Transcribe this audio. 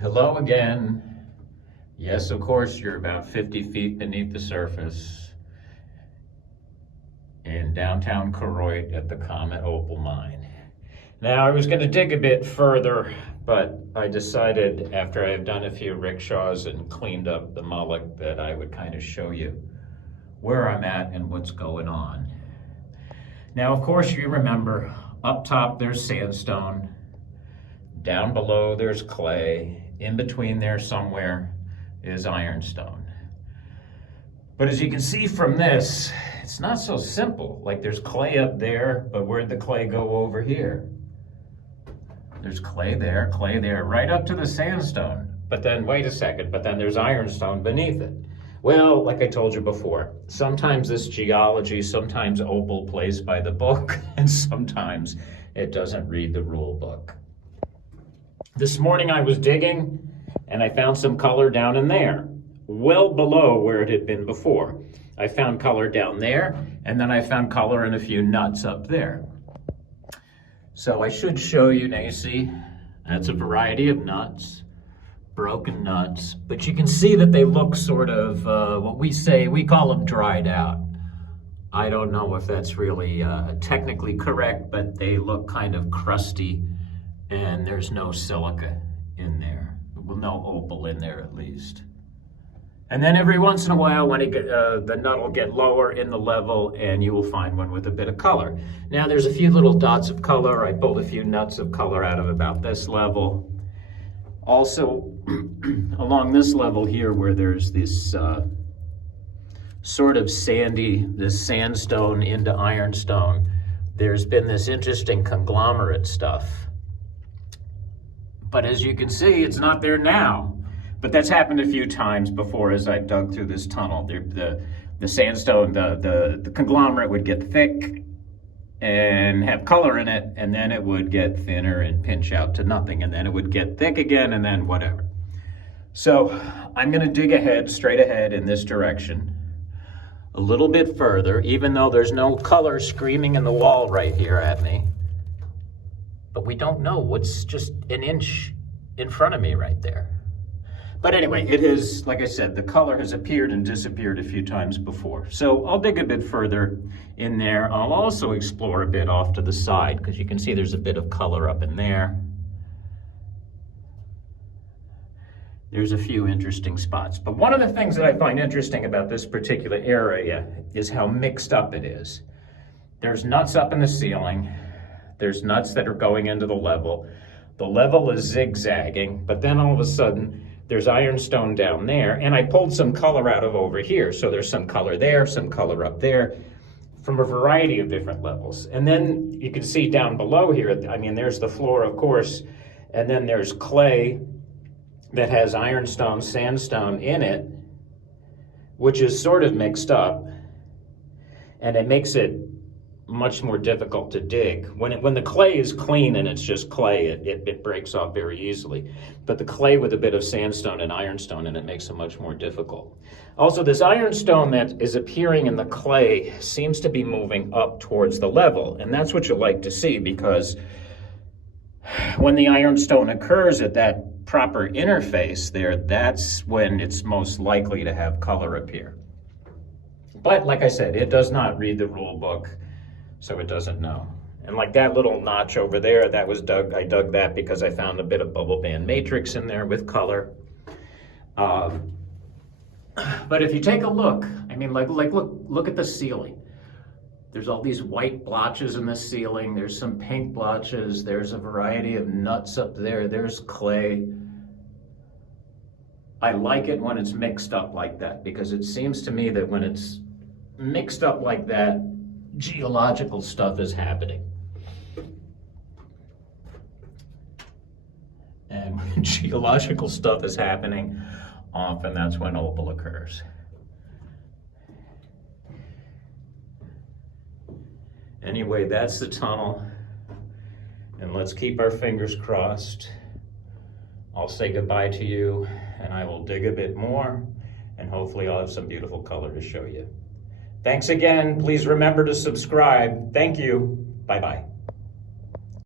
Hello again. Yes, of course, you're about 50 feet beneath the surface in downtown Koroit at the Comet opal mine. Now, I was going to dig a bit further, but I decided after I've done a few rickshaws and cleaned up the mullock that I would kind of show you where I'm at and what's going on. Now, of course, you remember up top there's sandstone, down below there's clay, in between there somewhere is ironstone. But as you can see from this, it's not so simple. Like there's clay up there, but where'd the clay go over here? There's clay there, right up to the sandstone. But then, wait a second, but then there's ironstone beneath it. Well, like I told you before, sometimes this geology, sometimes opal plays by the book, and sometimes it doesn't read the rule book. This morning I was digging, and I found some color down in there, well below where it had been before. I found color down there, and then I found color in a few nuts up there. So I should show you, now you see, that's a variety of nuts, broken nuts, but you can see that they look sort of, we call them dried out. I don't know if that's really technically correct, but they look kind of crusty, and there's no silica in there. Well, no opal in there at least. And then every once in a while, when the nut will get lower in the level, and you will find one with a bit of color. Now there's a few little dots of color. I pulled a few nuts of color out of about this level. Also, along this level here where there's this sort of this sandstone into ironstone, there's been this interesting conglomerate stuff. But as you can see, it's not there now. But that's happened a few times before as I dug through this tunnel. The sandstone, the conglomerate would get thick and have color in it, and then it would get thinner and pinch out to nothing, and then it would get thick again, and then whatever. So I'm gonna dig ahead, straight ahead in this direction, a little bit further, even though there's no color screaming in the wall right here at me. But we don't know what's just an inch in front of me right there. But anyway, it is, like I said, the color has appeared and disappeared a few times before. So I'll dig a bit further in there. I'll also explore a bit off to the side, because you can see there's a bit of color up in there. There's a few interesting spots. But one of the things that I find interesting about this particular area is how mixed up it is. There's nuts up in the ceiling. There's nuts that are going into the level. The level is zigzagging, but then all of a sudden, there's ironstone down there, and I pulled some color out of over here. So there's some color there, some color up there, from a variety of different levels. And then you can see down below here, I mean, there's the floor, of course, and then there's clay that has ironstone, sandstone in it, which is sort of mixed up, and it makes it much more difficult to dig. When the clay is clean and it's just clay, it breaks off very easily. But the clay with a bit of sandstone and ironstone in it makes it much more difficult. Also, this ironstone that is appearing in the clay seems to be moving up towards the level, and that's what you like to see, because when the ironstone occurs at that proper interface there, that's when it's most likely to have color appear. But like I said, it does not read the rule book, so it doesn't know. And like that little notch over there, that was dug, I dug that because I found a bit of bubble band matrix in there with color. But if you take a look, I mean, look at the ceiling. There's all these white blotches in the ceiling. There's some pink blotches. There's a variety of nuts up there. There's clay. I like it when it's mixed up like that, because it seems to me that when it's mixed up like that, geological stuff is happening. And when geological stuff is happening, often that's when opal occurs. Anyway, that's the tunnel, and let's keep our fingers crossed. I'll say goodbye to you, and I will dig a bit more, and hopefully I'll have some beautiful color to show you. Thanks again. Please remember to subscribe. Thank you. Bye-bye.